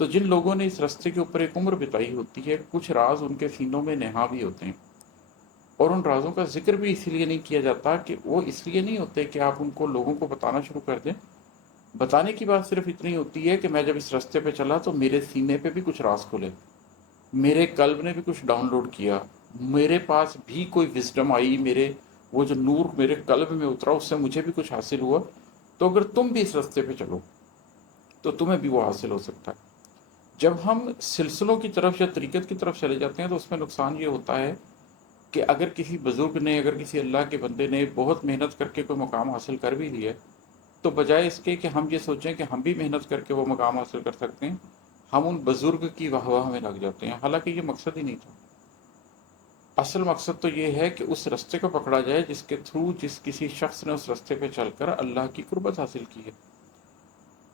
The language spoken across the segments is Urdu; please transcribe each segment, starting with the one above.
تو جن لوگوں نے اس راستے کے اوپر ایک عمر بتائی ہوتی ہے، کچھ راز ان کے سینوں میں نہا بھی ہوتے ہیں، اور ان رازوں کا ذکر بھی اسی لیے نہیں کیا جاتا کہ وہ اس لیے نہیں ہوتے کہ آپ ان کو لوگوں کو بتانا شروع کر دیں۔ بتانے کی بات صرف اتنی ہوتی ہے کہ میں جب اس راستے پہ چلا تو میرے سینے پہ بھی کچھ راز کھلے، میرے قلب نے بھی کچھ ڈاؤن لوڈ کیا، میرے پاس بھی کوئی وزڈم آئی، میرے وہ جو نور میرے قلب میں اترا اس سے مجھے بھی کچھ حاصل ہوا۔ تو اگر تم بھی اس راستے پہ چلو تو تمہیں بھی وہ حاصل ہو سکتا ہے۔ جب ہم سلسلوں کی طرف یا طریقت کی طرف چلے جاتے ہیں تو اس میں نقصان یہ ہوتا ہے کہ اگر کسی بزرگ نے، اگر کسی اللہ کے بندے نے بہت محنت کر کے کوئی مقام حاصل کر بھی لیا ہے، تو بجائے اس کے کہ ہم یہ سوچیں کہ ہم بھی محنت کر کے وہ مقام حاصل کر سکتے ہیں، ہم ان بزرگ کی واہ واہ میں لگ جاتے ہیں، حالانکہ یہ مقصد ہی نہیں تھا۔ اصل مقصد تو یہ ہے کہ اس راستے کو پکڑا جائے جس کے تھرو جس کسی شخص نے اس راستے پہ چل کر اللہ کی قربت حاصل کی ہے۔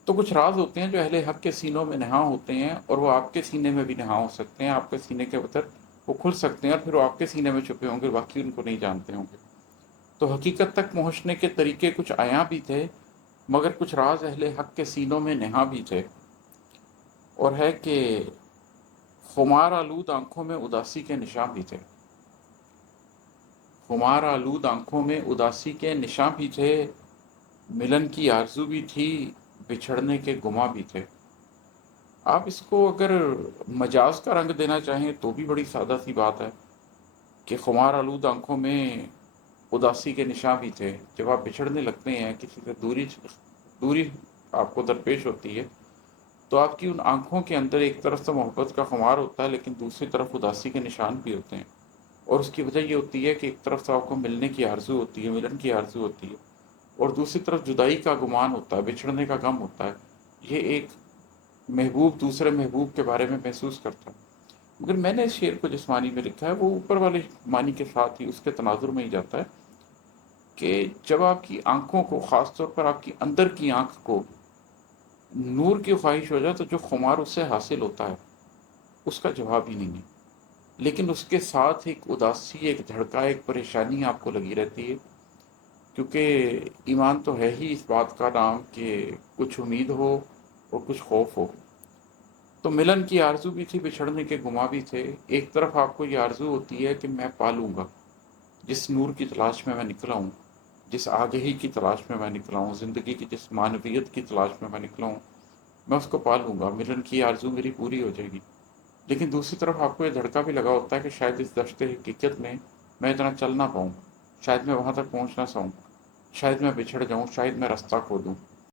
تو کچھ راز ہوتے ہیں جو اہل حق کے سینوں میں نہاں ہوتے ہیں، اور وہ آپ کے سینے میں بھی نہاں ہو سکتے ہیں، آپ کے سینے کے اندر وہ کھل سکتے ہیں، اور پھر وہ آپ کے سینے میں چھپے ہوں گے، باقی ان کو نہیں جانتے ہوں گے۔ تو حقیقت تک پہنچنے کے طریقے کچھ عیاں بھی تھے، مگر کچھ راز اہل حق کے سینوں میں نہاں بھی تھے، اور ہے کہ خمار آلود آنکھوں میں اداسی کے نشان بھی تھے۔ خمار آلود آنکھوں میں اداسی کے نشان بھی تھے، ملن کی آرزو بھی تھی، بچھڑنے کے گماں بھی تھے۔ آپ اس کو اگر مجاز کا رنگ دینا چاہیں تو بھی بڑی سادہ سی بات ہے کہ خمار آلود آنکھوں میں اداسی کے نشان بھی تھے۔ جب آپ بچھڑنے لگتے ہیں، کسی سے دوری آپ کو درپیش ہوتی ہے، تو آپ کی ان آنکھوں کے اندر ایک طرف سے محبت کا خمار ہوتا ہے، لیکن دوسری طرف اداسی کے نشان بھی ہوتے ہیں، اور اس کی وجہ یہ ہوتی ہے کہ ایک طرف سے آپ کو ملنے کی آرزو ہوتی ہے، ملن کی آرزو ہوتی ہے، اور دوسری طرف جدائی کا گمان ہوتا ہے، بچھڑنے کا غم ہوتا ہے۔ یہ ایک محبوب دوسرے محبوب کے بارے میں محسوس کرتا ہے۔ مگر میں نے اس شعر کو جس معنی میں لکھا ہے وہ اوپر والے معنی کے ساتھ ہی اس کے تناظر میں ہی جاتا ہے کہ جب آپ کی آنکھوں کو، خاص طور پر آپ کی اندر کی آنکھ کو نور کی خواہش ہو جائے تو جو خمار اس سے حاصل ہوتا ہے اس کا جواب ہی نہیں ہے، لیکن اس کے ساتھ ایک اداسی، ایک دھڑکا، ایک پریشانی آپ کو لگی رہتی ہے، کیونکہ ایمان تو ہے ہی اس بات کا نام کہ کچھ امید ہو اور کچھ خوف ہو۔ تو ملن کی آرزو بھی تھی، بچھڑنے کے گما بھی تھے۔ ایک طرف آپ کو یہ آرزو ہوتی ہے کہ میں پالوں گا جس نور کی تلاش میں میں نکلا ہوں، جس آگہی کی تلاش میں میں نکلا ہوں، زندگی کی جس معنویت کی تلاش میں میں نکلا ہوں، میں اس کو پالوں گا، ملن کی آرزو میری پوری ہو جائے گی۔ لیکن دوسری طرف آپ کو یہ دھڑکا بھی لگا ہوتا ہے کہ شاید اس دشت حقیقت میں اتنا چل نہ پاؤں، شاید میں وہاں تک پہنچ نہ سکوں، شاید میں بچھڑ جاؤں، شاید میں راستہ کھو دوں۔